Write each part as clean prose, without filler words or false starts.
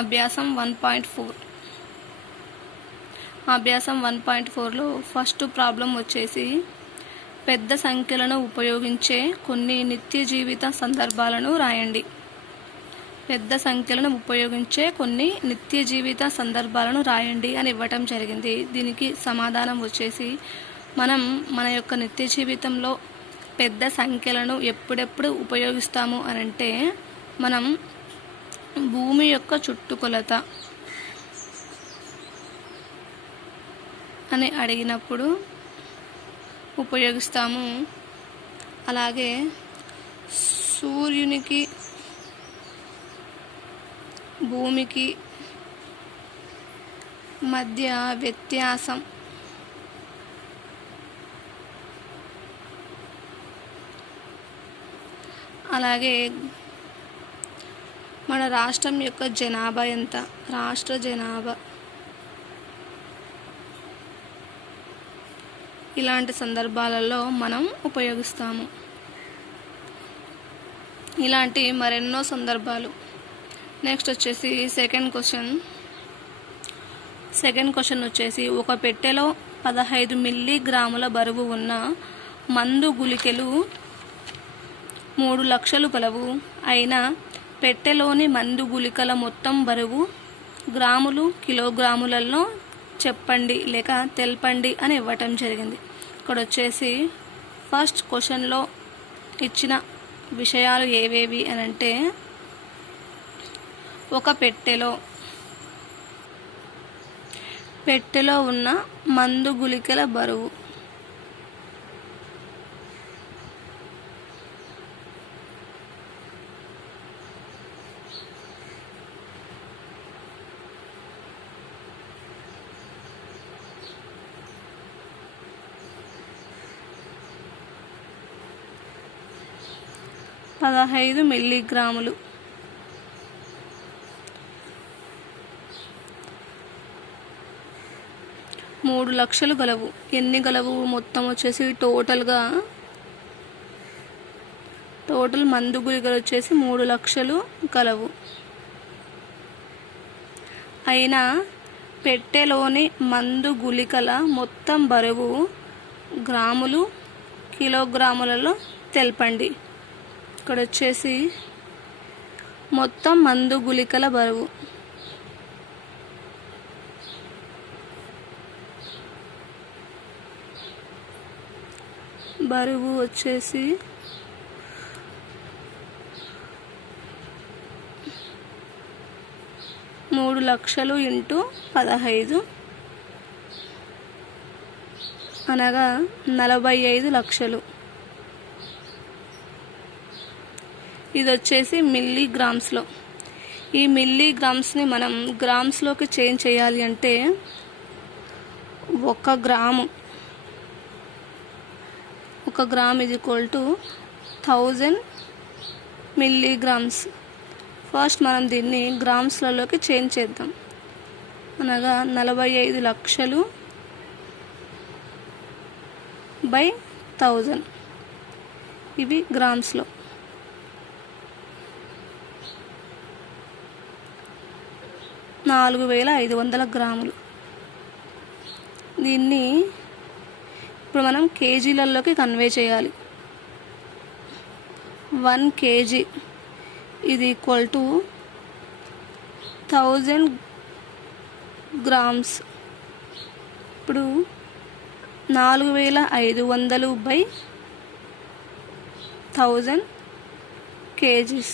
అభ్యాసం 1.4 అభ్యాసం 1.4లో first problem వచ్చేసి పెద్ద సంఖ్యలను ఉపయోగించే కొన్ని నిత్య జీవిత సందర్భాలను రాయండి. పెద్ద సంఖ్యలను ఉపయోగించే కొన్ని నిత్య జీవిత సందర్భాలను రాయండి అని ఇవ్వటం జరిగింది. దీనికి సమాధానం వచ్చేసి మన యొక్క నిత్య జీవితంలో పెద్ద సంఖ్యలను ఎప్పుడెప్పుడు ఉపయోగిస్తాము అని అంటే మనం భూమి యొక్క చుట్టుకొలత అని అడిగినప్పుడు ఉపయోగిస్తాము. అలాగే సూర్యునికి భూమికి మధ్య వ్యత్యాసం అలాగే మన రాష్ట్రం యొక్క జనాభా ఎంత, రాష్ట్ర జనాభా, ఇలాంటి సందర్భాలలో మనం ఉపయోగిస్తాము. ఇలాంటి మరెన్నో సందర్భాలు. నెక్స్ట్ వచ్చేసి సెకండ్ క్వశ్చన్ వచ్చేసి ఒక పెట్టెలో 15 మిల్లీగ్రాముల బరువు ఉన్న మందు గుళికలు 3 లక్షలు కలవు. అయినా పెట్టెలోని మందు గుళికల మొత్తం బరువు గ్రాములు కిలోగ్రాములలో చెప్పండి లేక తెలపండి అని ఇవ్వటం జరిగింది. ఇక్కడ వచ్చేసి ఫస్ట్ క్వశ్చన్లో ఇచ్చిన విషయాలు ఏవేవి అని అంటే ఒక పెట్టెలో ఉన్న మందు గుళికల బరువు, పదహైదు మిల్లీగ్రాములు. మూడు లక్షలు గలవు. ఎన్ని గలవు? మొత్తం వచ్చేసి టోటల్ మందు గుళికలు వచ్చేసి 3 లక్షలు కలవు. అయినా పెట్టెలోని మందు గుళికల మొత్తం బరువు గ్రాములు కిలోగ్రాములలో తెలపండి. ఇక్కడ వచ్చేసి మొత్తం మందు గుళికల బరువు వచ్చేసి 3 లక్షలు ఇంటూ 15 అనగా 45 లక్షలు. ఇది వచ్చేసి మిల్లీగ్రామ్స్లో. ఈ మిల్లీగ్రామ్స్ని మనం గ్రామ్స్లోకి చేంజ్ చేయాలి అంటే 1 gram is equal to 1000 milligrams. First మనం దీన్ని గ్రామ్స్లలోకి చేంజ్ చేద్దాం. అనగా 45 లక్షలు బై 1000, ఇవి గ్రామ్స్లో. 4500 గ్రాములు. దీన్ని ఇప్పుడు మనం కేజీలలోకి కన్వే చేయాలి. 1 kg ఇది ఈక్వల్ టు 1000 గ్రామ్స్. ఇప్పుడు 4500 బై 1000 kgs.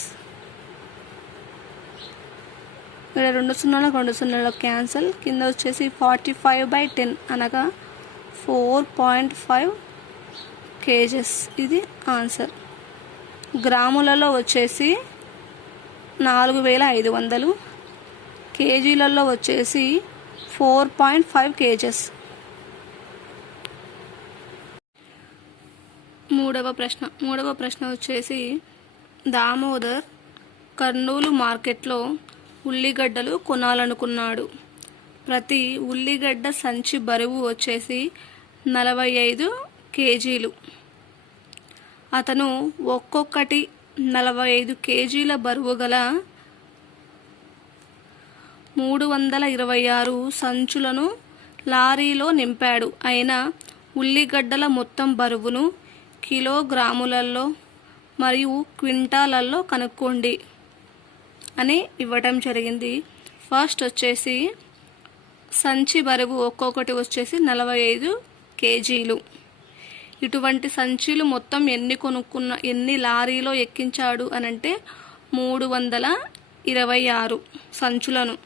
ఇక్కడ 2 0 క్యాన్సల్. కింద వచ్చేసి 45/10 అనగా 4.5 kgs. ఇది ఆన్సర్. గ్రాములలో వచ్చేసి 4500, కేజీలలో వచ్చేసి 4.5 kgs. మూడవ ప్రశ్న వచ్చేసి దామోదర్ కర్నూలు మార్కెట్లో ఉల్లిగడ్డలు కొనాలనుకున్నాడు. ప్రతి ఉల్లిగడ్డ సంచి బరువు వచ్చేసి 45 కేజీలు. అతను ఒక్కొక్కటి 45 కేజీల బరువు గల 326 సంచులను లారీలో నింపాడు. అయినా ఉల్లిగడ్డల మొత్తం బరువును కిలోగ్రాములలో మరియు క్వింటాలలో కనుక్కోండి అని ఇవ్వటం జరిగింది. ఫస్ట్ వచ్చేసి సంచి బరువు ఒక్కొక్కటి వచ్చేసి 45 కేజీలు. ఇటువంటి సంచులు మొత్తం ఎన్ని లారీలో ఎక్కించాడు అనంటే 326 సంచులను.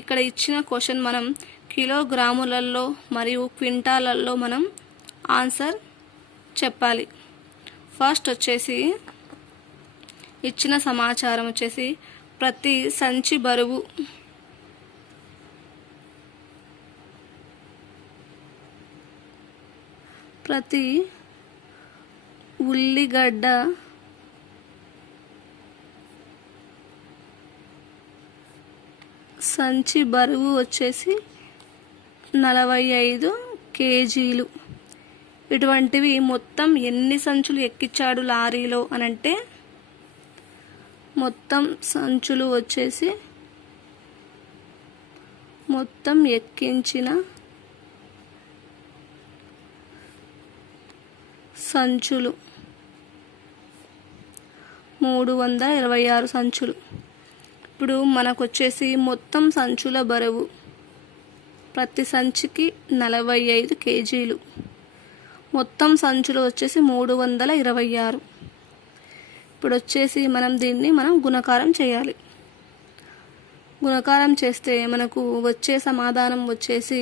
ఇక్కడ ఇచ్చిన క్వశ్చన్ మనం కిలోగ్రాములలో మరియు క్వింటాలలో మనం ఆన్సర్ చెప్పాలి. ఫస్ట్ వచ్చేసి ఇచ్చిన సమాచారం వచ్చేసి ప్రతి సంచి బరువు ప్రతి ఉల్లిగడ్డ సంచి బరువు వచ్చేసి 45 కేజీలు. ఇటువంటివి మొత్తం ఎన్ని సంచులు ఎక్కించాడు లారీలో అనంటే మొత్తం సంచులు వచ్చేసి మొత్తం ఎక్కించిన సంచులు 326 సంచులు. ఇప్పుడు మనకు వచ్చేసి మొత్తం సంచుల బరువు ప్రతి సంచికి 45 కేజీలు. మొత్తం సంచులు వచ్చేసి 326. ఇప్పుడు వచ్చేసి మనం గుణకారం చేయాలి. గుణకారం చేస్తే మనకు వచ్చే సమాధానం వచ్చేసి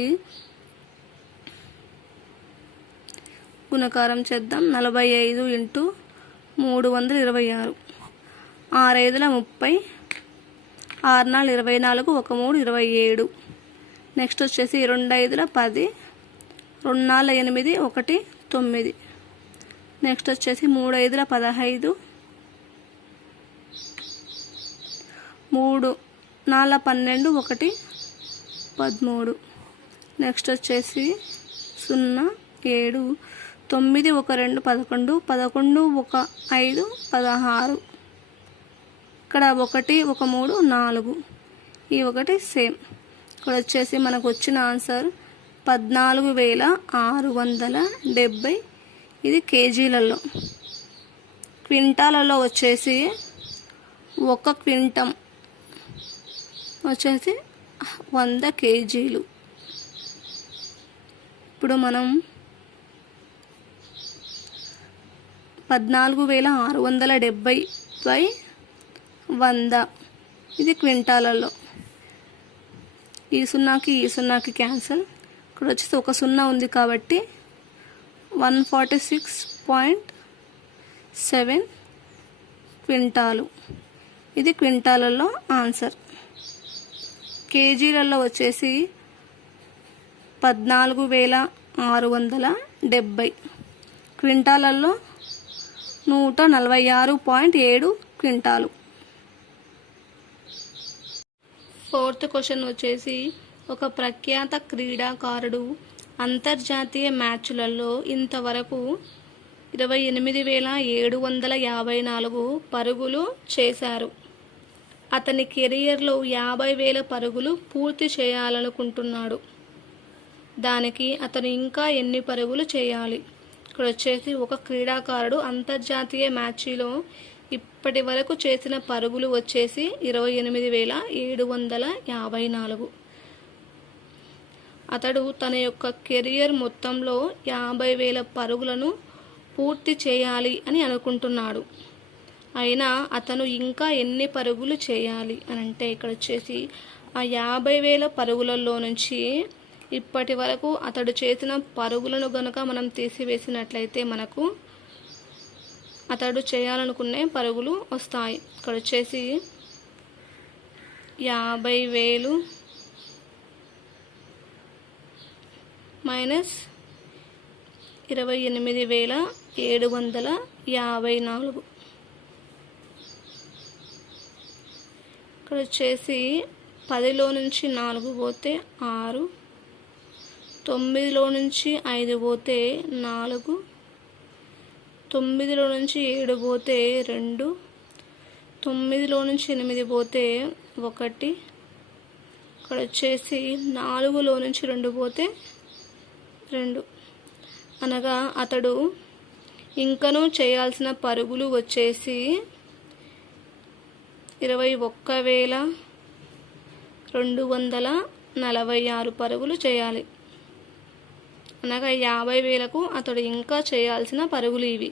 గుణకారం చేద్దాం. 45 × 326. 6 × 5 = 30, 6 × 4 = 24, 1 × 3 = 27. నెక్స్ట్ వచ్చేసి 2 × 5 = 10, 2 × 4 = 8, 1 = 9. నెక్స్ట్ వచ్చేసి 3 × 5 = 15, 3 × 4 = 12, 1 = 13. నెక్స్ట్ వచ్చేసి 0, 7, 9, 1, 2, 11, 11, 1, 5, 16. ఇక్కడ 1, 1, 3, 4. ఈ 1 సేమ్. ఇక్కడ వచ్చేసి మనకు వచ్చిన ఆన్సర్ 14,670. ఇది కేజీలలో. క్వింటాలలో వచ్చేసి 1 క్వింటం వచ్చేసి 100 కేజీలు. ఇప్పుడు మనం 14,670/100 ఇది క్వింటాలలో. ఈ సున్నాకి క్యాన్సల్. ఇక్కడ వచ్చేసి 1 సున్నా ఉంది కాబట్టి 146.7 క్వింటాలు. ఇది క్వింటాలలో ఆన్సర్. కేజీలలో వచ్చేసి 14,670. క్వింటాలలో 146.7 క్వింటాలు. ఫోర్త్ క్వశ్చన్ వచ్చేసి ఒక ప్రఖ్యాత క్రీడాకారుడు అంతర్జాతీయ మ్యాచ్లలో ఇంతవరకు 28,754 పరుగులు చేశారు. అతని కెరియర్లో 50,000 పరుగులు పూర్తి చేయాలనుకుంటున్నాడు. దానికి అతను ఇంకా ఎన్ని పరుగులు చేయాలి? ఇక్కడ వచ్చేసి ఒక క్రీడాకారుడు అంతర్జాతీయ మ్యాచ్లో ఇప్పటి వరకు చేసిన పరుగులు వచ్చేసి 28,754. అతడు తన యొక్క కెరియర్ మొత్తంలో 50,000 పరుగులను పూర్తి చేయాలి అని అనుకుంటున్నాడు. అయినా అతను ఇంకా ఎన్ని పరుగులు చేయాలి అని అంటే ఇక్కడ వచ్చేసి ఆ 50,000 పరుగులలో నుంచి ఇప్పటి వరకు అతడు చేసిన పరుగులను గనుక మనం తీసివేసినట్లయితే మనకు అతడు చేయాలనుకునే పరుగులు వస్తాయి. ఇక్కడ వచ్చేసి 50,000 మైనస్ 28,754. ఇక్కడ వచ్చేసి 10లో నుంచి 4 పోతే 6, 9లో నుంచి 5 పోతే 4, 9లో నుంచి 7 పోతే 2, 9లో నుంచి 8 పోతే 1, ఇక్కడ వచ్చేసి 4లో నుంచి 2 పోతే 2, అనగా అతడు ఇంకనూ చేయాల్సిన పరుగులు వచ్చేసి 21,246 పరుగులు చేయాలి. అనగా 50,000కు అతడు ఇంకా చేయాల్సిన పరుగులు ఇవి.